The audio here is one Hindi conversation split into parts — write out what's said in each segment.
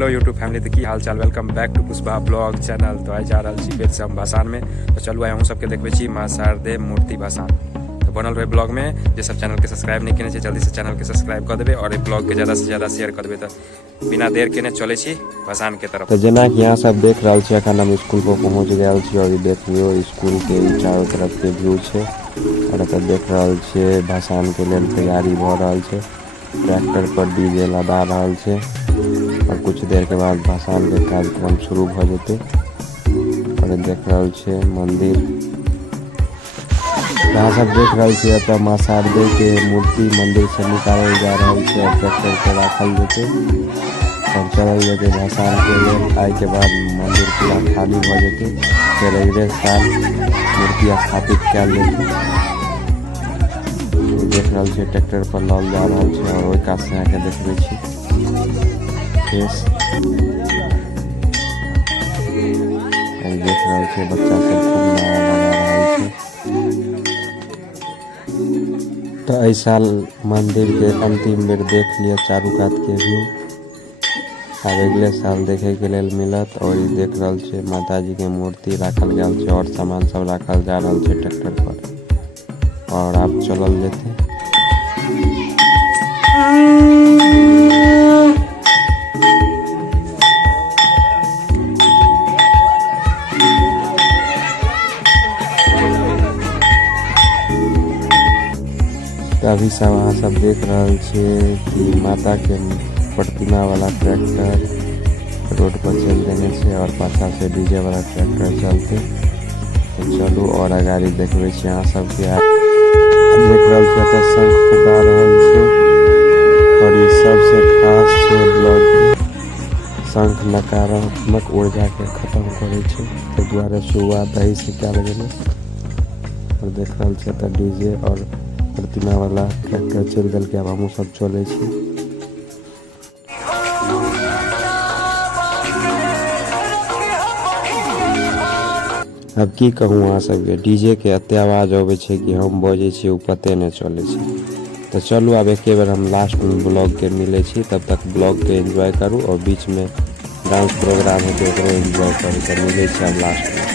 हेलो यूट्यूब फैमिली, तो की हाल चाल। Welcome back to Kushba blog channel. तो आइ जा रहा छी फेर से हम भसान में। तो चलू आइ अहूँ सबके देखबे छी माँ शारदे मूर्ति भसान। तो बनल रहे ब्लॉग में। जे सब चैनल के सब्सक्राइब नहीं केने जल्दी से चैनल के सब्सक्राइब कर देवे और ब्लॉग के ज़्यादा से ज़्यादा शेयर कर देवे। तो बिना देर के चले छी भसान के तरफ। तो जना कि यहाँ सब देख रहा छे, अखन हम स्कूल पर पहुँच गए छी और देख लियो स्कूल के चारों तरफ के व्यू छे। और एतऽ देख रहा छे भसान के लिए तैयारी भ रहल छे। ट्रैक्टर पर डीजे लदा रहल छे और कुछ देर के बाद भसान के कार्यक्रम शुरू भ जेते। और देख रहा छे मंदिर, यहाँ सब देख रहा छे एतऽ माँ शारदे के मूर्ति मंदिर से निकालल जा रहल छे और ट्रैक्टर पर राखल जेते और चलल जेते भसान के लिए। आइ के बाद मंदिर पूरा खाली भ जेते, फिर अगले साल मूर्ति स्थापित कयल जेते। देख रहा छे ट्रैक्टर पर लल जा रहा छे और ओइ कात से आके देखबे छी केस। देख रहा छे बच्चा सब खूब नया बना रहा छे। तो एहि साल मंदिर के अंतिम बेर देख लिया चारू कात के व्यू। अब अगले साल देखे के लिए मिलत। और ये देख रहा छे माताजी के मूर्ति राखल गया छे और सामान सब राखल जा रहा छे ट्रैक्टर पर। और आप चलल जेते। अभी सब अहाँ सब देख रहा छे कि माता के प्रतिमा वाला ट्रैक्टर रोड पर चल देने से और पाछा से डीजे वाला ट्रैक्टर चलते। तो चलू और अगाड़ी देखबे छी अहाँ सबके। देख रहा छे एतऽ शंख फुका रहल छे और ये सबसे खास छे ब्लॉग के शंख नकारात्मक ऊर्जा के खत्म करे छे। तो द्वारा शुरुआत यही से कयल गेलै। और देख रहा छे एतऽ डीजे और प्रतिमा वाला ट्रैक्टर चल गल के। अब हमहू सब चले छी। अब की कहूँ अहाँ सबके, डीजे के एते आवाज आवे छे कि हम बजे छी उ पते नहीं चले छे। तो चलू अब एके बेर हम लास्ट में ब्लॉग के मिले छी। तब तक ब्लॉग के एंजॉय करू और बीच में डांस प्रोग्राम है तो एंजॉय करू। तो मिले छी अब लास्ट में।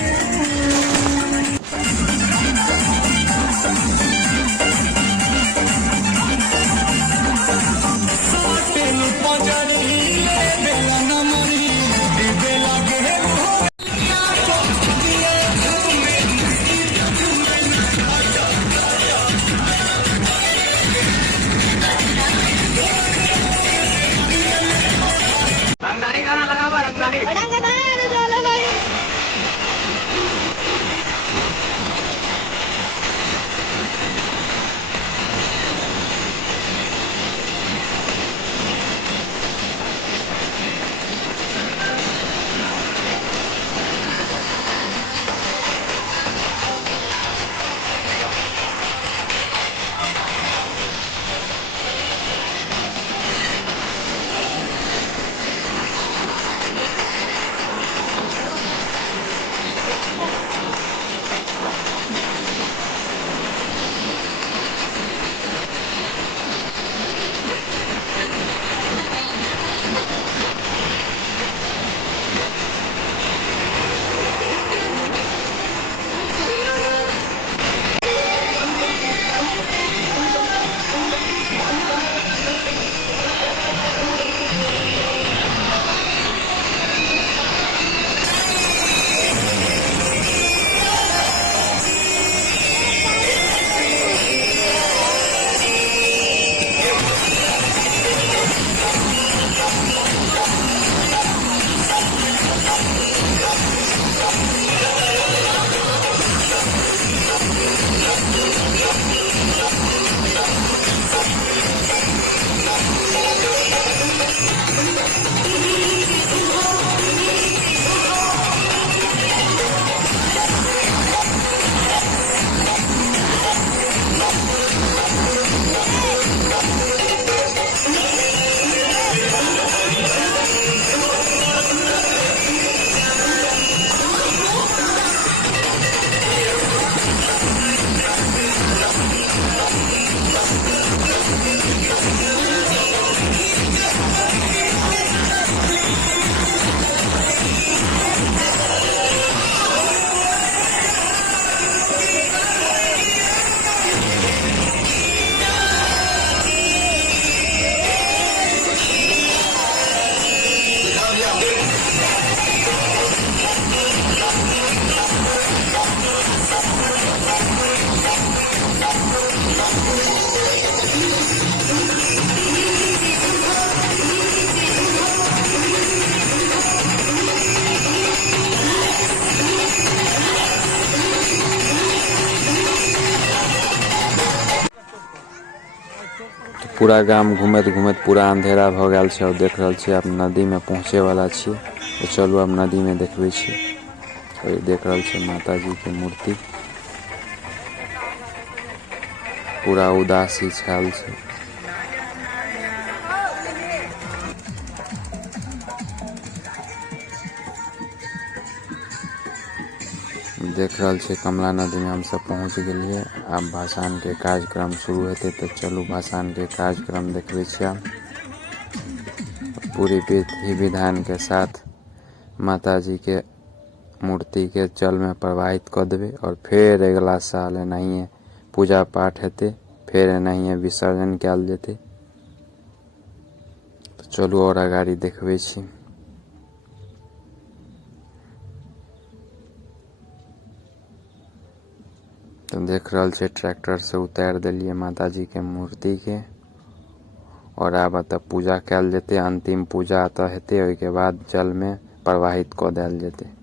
तो पूरा गाम घूमैत घूमैत पूरा अंधेरा भऽ गेल छै और देख रहल छियै आब नदी में पहुँचे वाला छियै। तो चलू अब नदी में देखबै छी। और देख रहल छियै माता जी के मूर्ति पूरा उदासी छायल छै। देख रहल छियै कमला नदी में हम सब पहुँच गेलियै। आब भसान के कार्यक्रम शुरू हेतै तो चलू भसान के कार्यक्रम देखबै छियै। पूरी विधि विधान के साथ माता जी के मूर्ति के जल में प्रवाहित कर देबै और फिर अगला साल एनाहिए पूजा पाठ हेतै, फिर एनाहिए विसर्जन कयल जेतै। तो चलू और अगाड़ी देखबै छी। तो देख रहल छियै ट्रैक्टर से उतार देलिए माता जी के मूर्ति के और आब एतऽ पूजा कयल जेतै। अंतिम पूजा एतऽ हेतै, ओहि के बाद जल में प्रवाहित कऽ देल जेतै।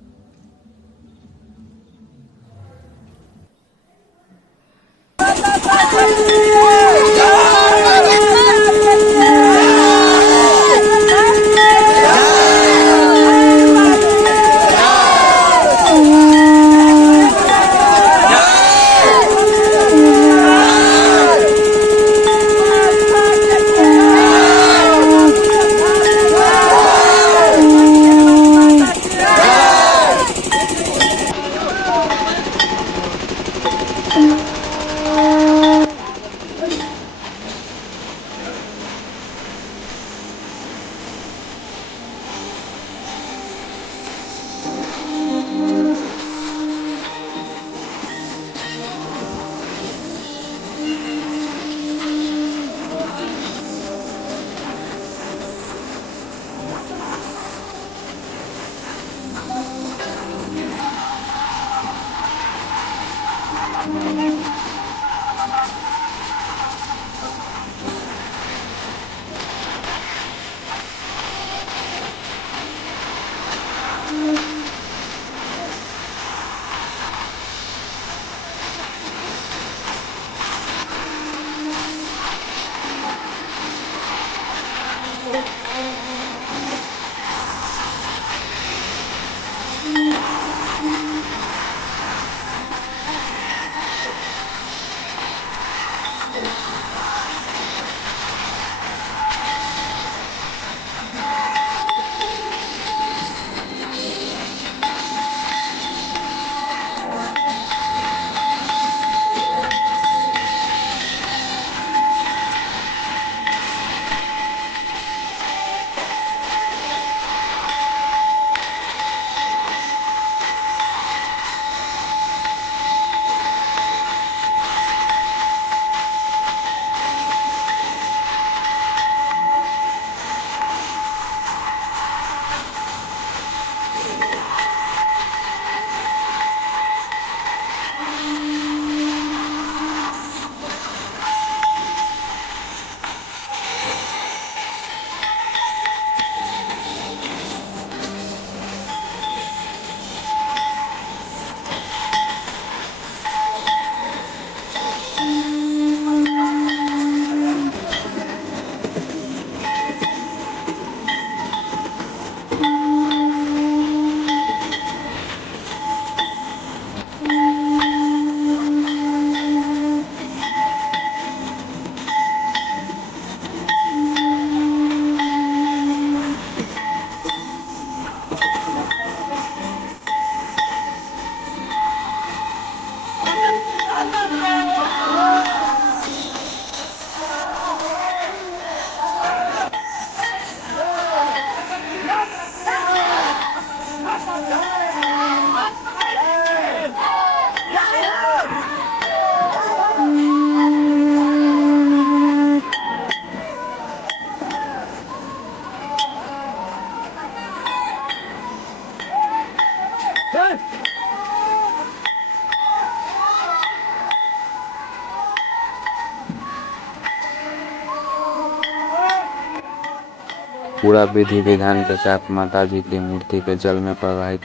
पूरा विधि विधान के साथ माता जी के मूर्ति के जल में प्रवाहित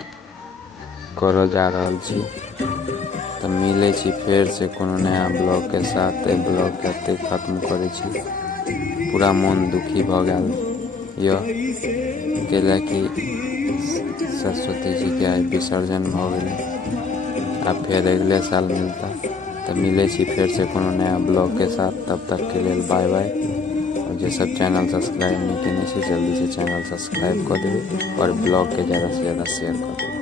करल जा रहल छी। तो मिले छी फेर से कोनो नया ब्लॉग के साथ। ब्लॉग के एते खत्म करे छी। पूरा मन दुखी भ गेल यऽ कैलाकि सरस्वती जी के आइ विसर्जन भ गेलै। आब फेर अगले साल मिलता तऽ मिलै छी फेर से कोनो नया ब्लॉग के साथ। तब तक के लेल बाय बाय। और जे सब चैनल सब्सक्राइब नहीं केने छै जल्दी से चैनल सब्सक्राइब कर देबै और ब्लॉग के ज़्यादा से ज़्यादा शेयर कर देबै।